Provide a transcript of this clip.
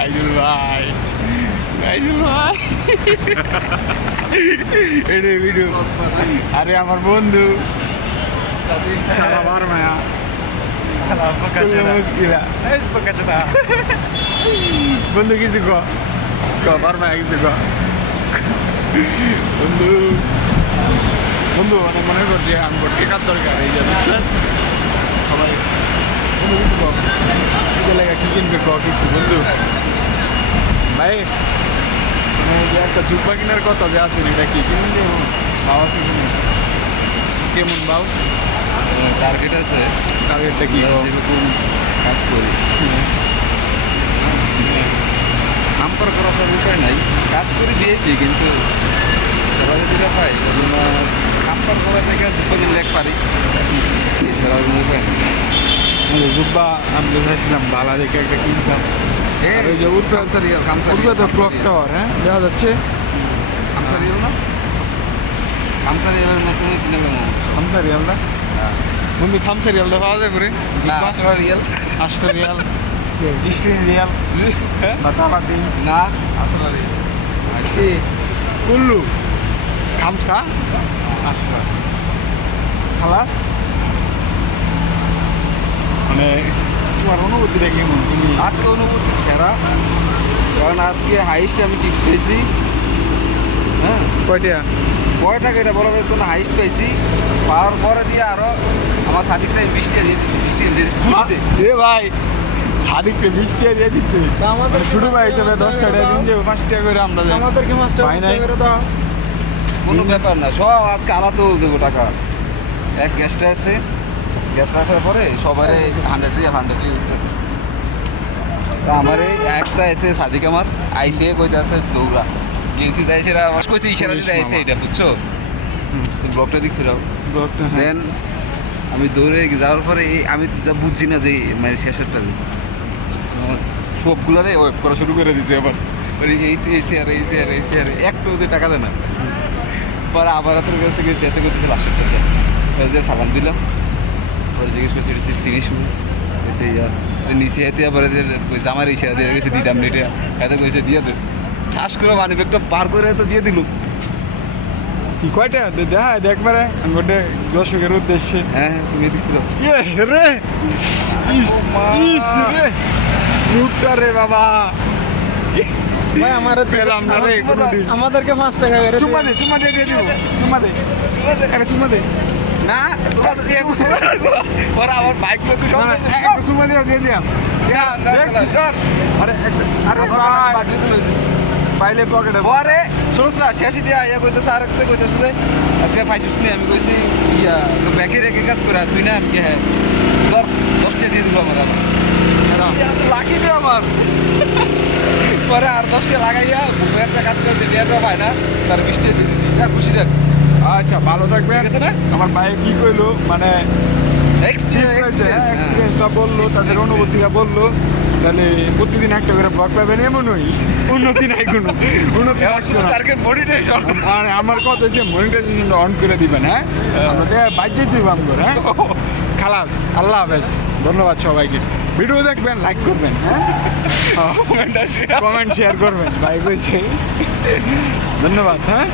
আইজুল ভাই এটাই ভিডিও। আরে আমার বন্ধু আমার মায়া মুশকিলা বন্ধু কিছু কর মায়া কিছু বন্ধু বন্ধু মানে মনে করছি আমি টেকার দরকার এই যে বুঝছেন সবাই বন্ধু কিছু লেখা কি কিনবে কিছু বন্ধু ভাই যে একটা জুব্বা কেনার কথা যে আছেন এটা কি কিনবে বাবা কিনে কেমন বাউ টার্গেট আছে, টার্গেটটা কি যেরকম কাজ করি নাম্বার করা সব উপায় নাই, কাজ করি দিয়েছি কিন্তু স্যালারি যেটা পাই নাম্বার করা থেকে যদি লেখ পারি এছাড়া উপায় নেই। জুব্বা আমি চাইছিলাম বালা দেখে একটা কিনতাম। ওই যে উঠবে তো ক্লক টাওয়ার, হ্যাঁ দেখা যাচ্ছে খামসারিয়াল না, খামসারিয়ালের নতুন কিনে খামসারিয়াল না বন্ধু খামসারিয়ালটা পাওয়া যায় পরে না, 8 রিয়াল 8 রিয়াল 20 রিয়াল বা তালা দিন না, 8 রিয়াল কুল্লু খামসা 8 খালাস। মানে তোমার অনুভূতিটা কেমন তুমি? আজকে অনুভূতি সেরা, কারণ আজকে হাইস্ট আমি টিপস পেয়েছি। হ্যাঁ কয় টাকা এটা বলা যেত না, হাইস্ট পেয়েছি। পাওয়ার পরে দিয়ে আরো আমার সাদিকটা 20 টাকা দিয়ে দিচ্ছি, 20 টাকা দিয়ে দিচ্ছি। এ ভাই সাদিককে 20 টাকা দিয়ে দিচ্ছে, আমাদের ছোট ভাই হিসেবে 10 টাকা দিন যে 5 টাকা করে আমরা যাই, আমাদেরকে 5 টাকা করে দাও। কোনো ব্যাপার না, সব আজকে আলাদা দেবো টাকা। এক গ্যাসটা আছে, গ্যাসটা আসার পরে সবারে 100 রিয়াল দিতেছে। তা আমার একটা এসে সাদিক আমার আইসে কইতে আছে দৌড়া গেছি, তাই সেটা আমার কইছে ইশারা দিতে আইসে, এটা বুঝছো? ব্লকটা দিক ফেরাও দেন আমি দৌড়ে যাওয়ার পরে আমি যা বুঝছি না যে মানে শেষেরটা সবগুলারে ওয়েব করা শুরু করে দিছে। আবার এই একটু ওদের টাকা দেয় না, পরে আবার এত কাছে গেছি, এত করতেছে লাস্টের টাকা যে সাবান দিলাম, পরে জিজ্ঞেস করছি ফিনিশ এসে নিচে এতে আবার জামার ইশারা দিয়ে গেছে দিতাম এটা এত কইছে দিয়ে দে, ঠাস করে মানে একটা পার করে তো দিয়ে দিল। কি কয়টা দেখা দেখবারে গোটে দর্শকের উদ্দেশ্যে। হ্যাঁ তুমি দেখো রে রে মুখটা রে বাবা ভাই আমারে পেলাম না রে, আমাদেরকে 5 টাকা করে চুমা দিয়ে দিব, চুমা দে না তোমার সাথে ওরা আমার বাইক লোক সব চুমা দিয়ে দিলাম। আরে ভাই পাইলে পকেটে পরে শুনুস না শেষে দিয়া ইয়া কইতেছে আর একটা কইতেছে যে আজকে পাইছিস নি, আমি কইছি ইয়া ব্যাকে রেখে কাজ করে তুই না, আমি হ্যাঁ 10টা দিয়ে দিল আমার লাকি রে আমার। পরে আর 10টা লাগাইয়া একটা কাজ করে দিয়ে পায় না, তার 20 টাকা দিয়ে দিছি, খুশি দেখ। আচ্ছা ভালো থাকবে, ঠিক আছে না? আমার ভাই কি কইলো মানে এক্সপিরিয়েন্সটা বললো, তাদের অনুভূতিটা বললো, তাহলে প্রতিদিন একটা করে ব্লগ পাবেন এমনই উন্নতি নাই কোনো উন্নতি টার্গেট মনিটাইজেশন। আর আমার কথা হচ্ছে মনিটাইজেশন অন করে দিবেন। হ্যাঁ আমরা বাইরে দিব আমরা। হ্যাঁ খালাস, আল্লাহ হাফেজ, ধন্যবাদ সবাইকে। ভিডিও দেখবেন, লাইক করবেন, হ্যাঁ কমেন্ট শেয়ার করবেন, ভাই কইছে ধন্যবাদ। হ্যাঁ